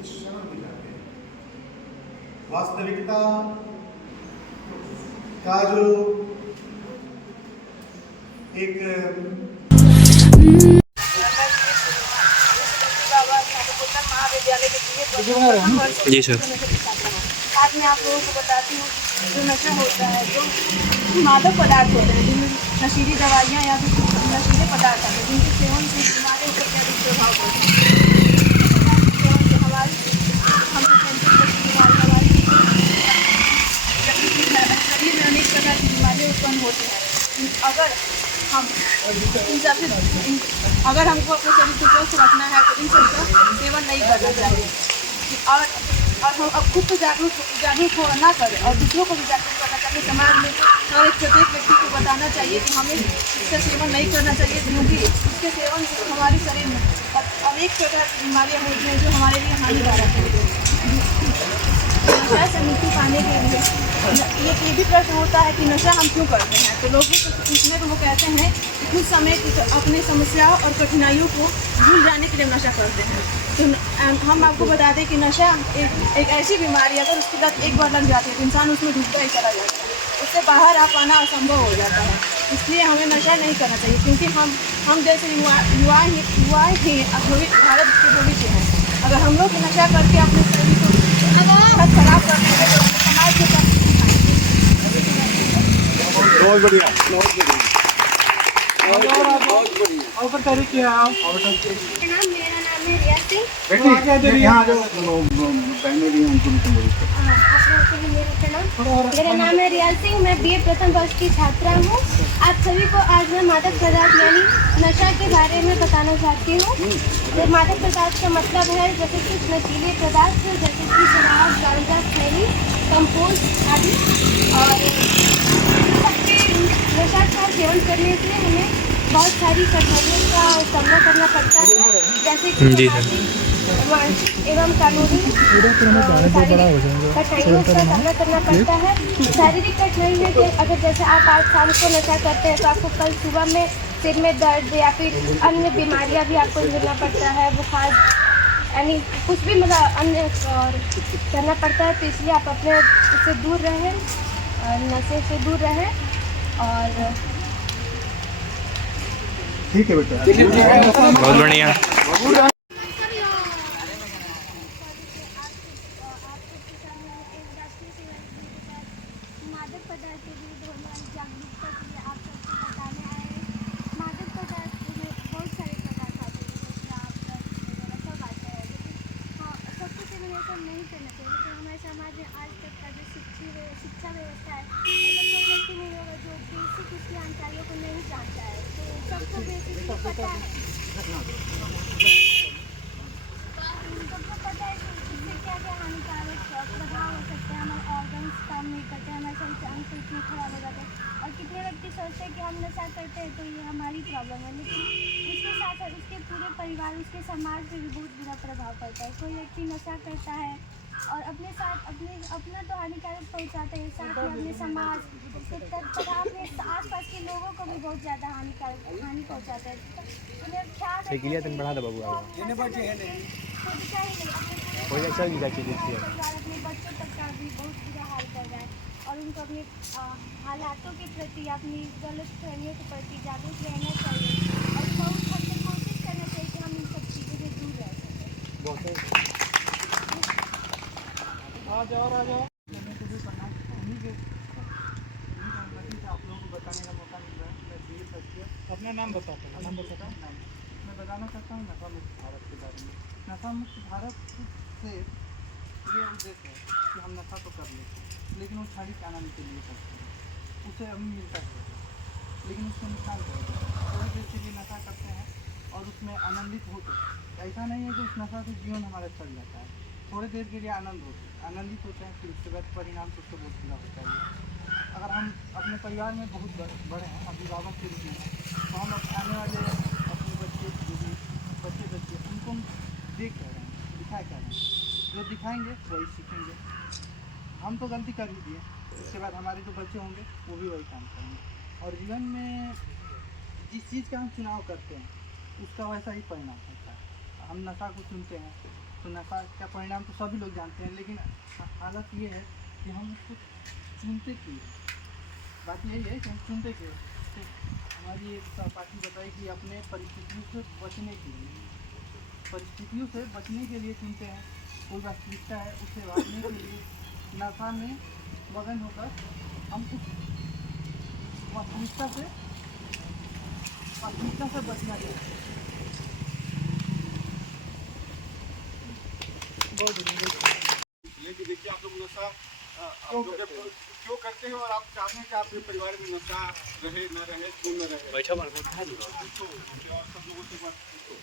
कुछ क्षण भी जाते हैं। वास्तविकता का जो एक जी सर। आज मैं आप लोगों को बताती हूँ जो नशा होता है, जो मादक पदार्थ होते हैं, जिनमें नशीली दवाइयाँ या फिर नशीले पदार्थ आते हैं, जिनके सेवन से हमारे ऊपर क्या दुष्प्रभाव पड़ता है। सेवन से हमारी हमको कैंसर जैसी बीमारी, हमारी शरीर में अनेक प्रकार की बीमारियाँ उत्पन्न होती हैं। अगर हम इन सबसे अगर हमको अपने शरीर को स्वस्थ रखना है तो इन सबका सेवन नहीं करना चाहिए। और हम अब खुद तो जागरूक हो ना करें और दूसरों को भी जागरूक करना चाहिए। समाज में हर एक प्रत्येक व्यक्ति को बताना चाहिए कि हमें इसका सेवन नहीं करना चाहिए, क्योंकि इसके सेवन से हमारे शरीर में अनेक प्रकार की बीमारियाँ होती हैं जो हमारे लिए हानिकारक है। नशा से मुक्ति पाने के लिए ये भी प्रश्न होता है कि नशा हम क्यों करते हैं। तो लोगों को पूछने को वो कहते हैं कि कुछ समय अपने समस्याओं और कठिनाइयों को भूल जाने के लिए नशा करते हैं। तो हम आपको बता दें कि नशा एक ऐसी बीमारी है, अगर उसकी लत एक बार लग जाती है तो इंसान उसमें डूबता ही चला जाता है, उससे बाहर आ पाना असंभव हो जाता है। इसलिए हमें नशा नहीं करना चाहिए, क्योंकि हम जैसे युवा ही भारत के भविष्य हैं। अगर हम लोग नशा करके अपने शरीर को खराब कर देंगे तो समाज में बहुत बढ़िया ऑफर करी क्या आप? मेरा नाम है रिया सिंह। यहाँ जो बहने भी हैं उनको भी मेरा नाम है रिया सिंह। मैं बीए प्रथम वर्ष की छात्रा हूँ। आप सभी को आज मैं मादक पदार्थ यानी नशा के बारे में बताना चाहती हूँ। मादक पदार्थ का मतलब है जैसे कुछ नशीले पदार्थ जैसे कि शराब, गांजा, खैनी, कंपोस्ट आदि। और सबके नशा का सेवन करने से हमें बहुत सारी कठिनाइयों का सामना करना पड़ता है, जैसे कि मानसिक एवं कानूनी कठिनाइयों का सामना करना पड़ता है। शारीरिक कठिनाई में अगर जैसे आप आज शाम को नशा करते हैं तो आपको कल सुबह में सिर में दर्द या फिर अन्य बीमारियां भी आपको झेलना पड़ता है, बुखार यानी कुछ भी मतलब अन्य और करना पड़ता है। तो इसलिए आप अपने उससे दूर रहें, नशे से दूर रहें। और ठीक है बेटा, बहुत बढ़िया। मादक पदार्थ के विरुद्ध होने वाली जागरूकता के लिए आप सबको बताने आए हैं। मादक पदार्थ में बहुत सारे प्रकार के आते हैं, जैसे शराब, ड्रग्स वगैरह सब आता है। लेकिन हाँ, सबको सेवन ऐसा नहीं करना चाहिए। लेकिन हमारे समाज में आज तक का जो शिक्षा व्यवस्था है, ऐसा कोई व्यक्ति नहीं होगा जो बेसिक उसकी जानकारियों को नहीं जानता है। तो सबको बेसिकली पता है, सबको पता है कि इससे क्या क्या हानिकारक प्रभाव हो सकते हैं। हमारे ऑर्गन्स काम नहीं करते हैं, हमारे शरीर के अंग इतने खराब हो जाते हैं। और कितने व्यक्ति सोचते हैं कि हम नशा करते हैं तो ये हमारी प्रॉब्लम है, लेकिन उसके साथ साथ उसके पूरे परिवार, उसके समाज पर भी बहुत बुरा प्रभाव पड़ता है। कोई व्यक्ति नशा करता है और अपने साथ अपना तो हानिकारक पहुंचाते हैं, साथ ही अपने समाज तथा अपने आसपास के लोगों को भी बहुत ज़्यादा हानि पहुंचाता है। उन्हें ख्याल रखना चाहिए बढ़ा दो बाबू खुद का ही नहीं, अपने बच्चों तक का भी बहुत बुरा हाल कर रहा है। और उनको अपने हालातों के प्रति, अपनी गलत फहमियों के प्रति जागरूक रहना चाहिए और बहुत हद तक कोशिश करना चाहिए कि हम इन सब चीज़ों से दूर रह सकें। आ जाओ आप लोगों को बताने का मौका मिल रहा है। मैं बीए फर्स्ट ईयर। अपना नाम बताओ। नाम बताता हूँ। मैं बताना चाहता हूँ नशा मुक्त भारत के बारे में। नशा मुक्त भारत से ये उद्देश्य है कि हम नशा तो कर लेते हैं, लेकिन वो शारीरिक आनंद के लिए करते हैं, उसे हमें मिलता है, लेकिन उसको नुकसान करेगा। थोड़ी देर के लिए नशा करते हैं और उसमें आनंदित होते हैं। ऐसा नहीं है कि उस नशा से जीवन हमारा चल जाता है, थोड़ी देर के लिए आनंदित होते हैं, फिर उसके बाद परिणाम तो उसको बहुत बुरा होता है। अगर हम अपने परिवार में बहुत बड़े हैं, अभिभावक के रूप में हैं, तो हम आने वाले अपने बच्चे जो भी बच्चे उनको हम देख रहे हैं, दिखा क्या रहे हैं, जो दिखाएंगे वही सीखेंगे। हम तो गलती कर ही दिए, उसके बाद हमारे जो बच्चे होंगे वो भी वही काम करेंगे। और जीवन में जिस चीज़ का हम चुनाव करते हैं उसका वैसा ही परिणाम होता है। हम नशा को चुनते हैं तो नशा का परिणाम तो सभी लोग जानते हैं, लेकिन हालत ये है कि हम उसको चुनते क्यों। बात यही है कि हम चुनते क्यों। तो हमारी एक सहपाठी बताई कि अपने परिस्थितियों से बचने के लिए, परिस्थितियों से बचने के लिए चुनते हैं। कोई वास्तविकता है उससे भागने के लिए नशा में मगन होकर हम उस वास्तविकता से बचना चाहिए। लेकिन देखिए आप लोग नशा क्यों करते हैं और आप चाहते हैं कि आपके परिवार में नशा रहे न रहे, क्यों न रहे? बैठा मन को और सब लोगों से बात पूछो।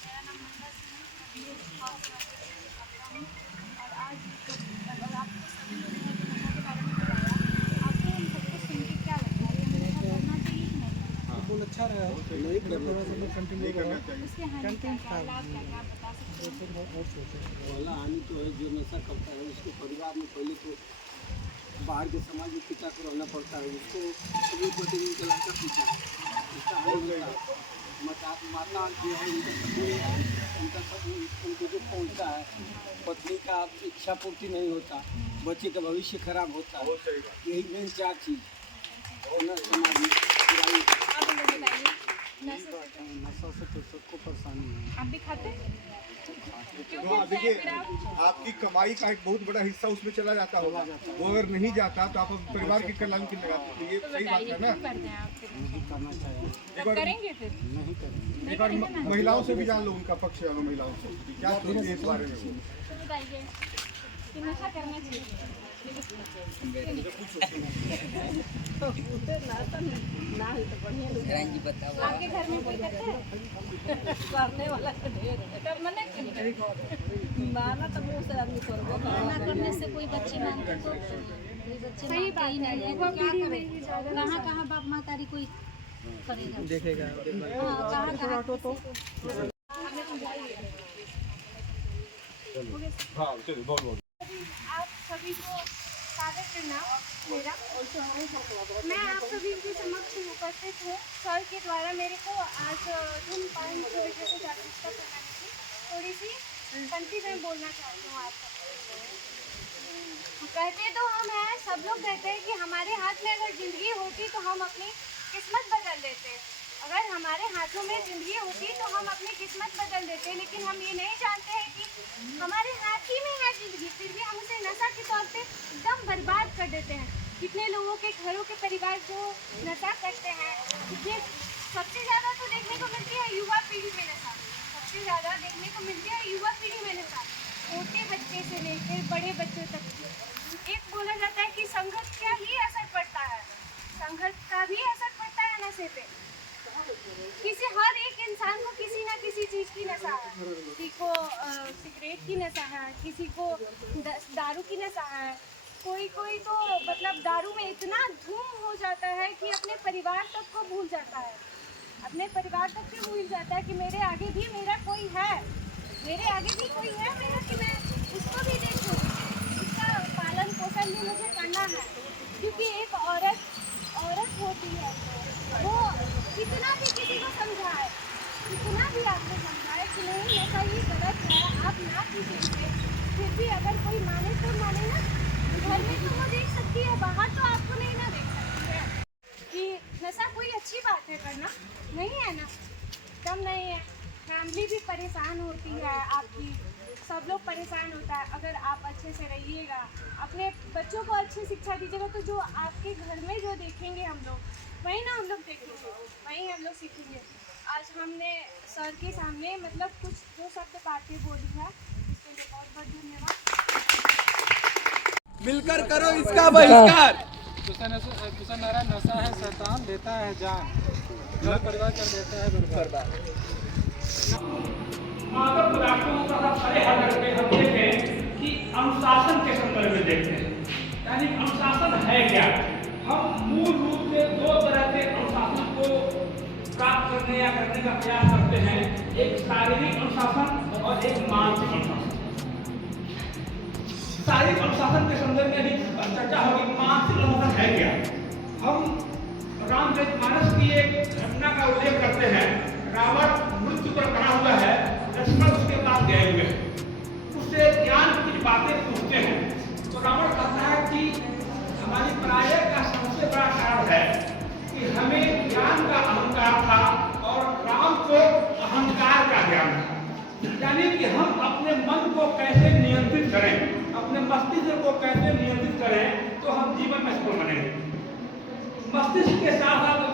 मेरा नाम मंगल सिंह है, और आज अगर आपको सभी लोगों ने नशा के बारे में बताया, आपको उन सबको सुन के क्या लगता है, हमें नशा करना चाहिए कि नहीं? फूल अच्छा रहा है, थोड़ा सा कंटिन्यू करना चाहिए। उसके हानि क्या लाभ क्या आप बता सकते हैं? पहला हानि तो है जो नशा करता है उसको परिवार में पहले तो बाहर के समाज में पिता को रहना पड़ता है, उसको सभी प्रतिदिन का लड़का पीता है, उसका हानि होता है। माता जो है उनका सब उनको जो पहुँचता है, पत्नी का इच्छा पूर्ति नहीं होता, बच्चे का भविष्य खराब होता है। यही मेन चार चीज़ समाज में बुराई। आप लोग बताइए, नशा से तो सबको परेशानी है। आप भी खाते हैं? क्यों हाँ, खाते हैं देखिए फिर आप? आपकी कमाई का एक बहुत बड़ा हिस्सा उसमें चला जाता होगा, वो अगर नहीं जाता तो आप परिवार की कल्याण के लगाते, तो ये सही बात है ना। करते हैं आप फिर? नहीं करना चाहिए, एक बार करेंगे फिर? नहीं करेंगे। एक बार महिलाओं से भी जान लो, उनका पक्ष है महिलाओं से क्या सोचती है इस बारे में। तो बताइए कि नशा करना चाहिए? आपके घर में कोई करता है? करने वाला तो ढेर है। करना नहीं? माना तो मुँह से आदमी करबो मना करने से कोई बच्चे मानते तो कोई बच्चे सही बात मानते ही है, नहीं है, युवा तो क्या पीढ़ी में करें? ही ज़्यादा कहाँ कहाँ बाप महतारी कोई करेगा? देखेगा हाँ, कहाँ कहाँ तो हाँ चलो बोल बोल। आप सभी को स्वागत करना मेरा। मैं आप सभी के समक्ष उपस्थित हूँ। सर के द्वारा मेरे को आज धूमपान की वजह से जागरूकता फैलाने की थोड़ी सी पंक्ति में बोलना चाहती हूँ आप सबको। कहते तो हम हैं, सब लोग कहते हैं कि हमारे हाथ में अगर ज़िंदगी होती तो हम अपनी किस्मत बदल देते। अगर हमारे हाथों में ज़िंदगी होती तो हम अपनी किस्मत बदल देते, लेकिन हम ये नहीं जानते हैं कि हमारे हाथ ही में है ज़िंदगी, फिर भी हम उसे नशा के तौर पे एकदम बर्बाद कर देते हैं। कितने लोगों के घरों के परिवार जो नशा करते हैं, ये सबसे ज़्यादा तो देखने को मिलती है युवा पीढ़ी में नशा, सबसे ज़्यादा देखने को मिलती है युवा पीढ़ी में नशा। छोटे बच्चे से लेकर बड़े बच्चों तक एक बोला जाता है कि संघर्ष का ही असर पड़ता है, संघर्ष का भी असर पड़ता है नशे पे। किसी हर एक इंसान को किसी ना किसी चीज़ की नशा है, किसी को सिगरेट की नशा है, किसी को दारू की नशा है, कोई तो मतलब दारू में इतना धूम हो जाता है कि अपने परिवार तक को भूल जाता है, अपने परिवार तक भी भूल जाता है कि मेरे आगे भी मेरा कोई है, मेरे आगे भी कोई है मेरा, कि मैं उसको भी देखूँ, उसका पालन पोषण भी मुझे करना है। क्योंकि एक औरत होती है, वो कितना भी किसी को समझाए, कितना भी आपको समझाए कि नहीं ऐसा ही गलत है, आप ना कीजिए, फिर भी अगर कोई माने तो माने ना। घर में तो वो देख सकती है, बाहर तो आपको नहीं ना देख सकती है। कि नशा कोई अच्छी बात है करना, नहीं है ना, कम नहीं है। फैमिली भी परेशान होती है आपकी, सब लोग परेशान होता है। अगर आप अच्छे से रहिएगा, अपने बच्चों को अच्छी शिक्षा दीजिएगा, तो जो आपके घर में जो देखेंगे हम लोग, वही ना हम लोग देखेंगे, वही हम लोग सीखेंगे। आज हमने सर के सामने मतलब कुछ दो शब्द बातें बोली है, इसके लिए बहुत बहुत धन्यवाद। मिलकर करो इसका बहिष्कार। दूसरा नारा नशा है शैतान, देता है जान, घर परिवार कर देता है बर्बाद। मादक पदार्थों का सारे हल करके हम देखें कि अनुशासन के संदर्भ में देखते हैं, यानी अनुशासन है क्या। हम मूल रूप से दो तरह के अनुशासन को प्राप्त करने या करने का प्रयास करते हैं, एक शारीरिक अनुशासन और एक मानसिक अनुशासन। शारीरिक अनुशासन के संदर्भ में भी चर्चा होगी, मानसिक अनुशासन है क्या। हम रामचरितमानस की एक घटना का उल्लेख करते हैं। रावण मृत्यु पर खड़ा हुआ है, लक्ष्मण उसके पास गए हुए, बातें पूछते हैं तो रावण कहता है कि हमारी पराजय का सबसे बड़ा कारण है कि हमें ज्ञान का अहंकार था और राम को अहंकार का ज्ञान था। यानी कि हम अपने मन को कैसे नियंत्रित करें, अपने मस्तिष्क को कैसे नियंत्रित करें तो हम जीवन में सफल बनेंगे। मस्तिष्क के साथ साथ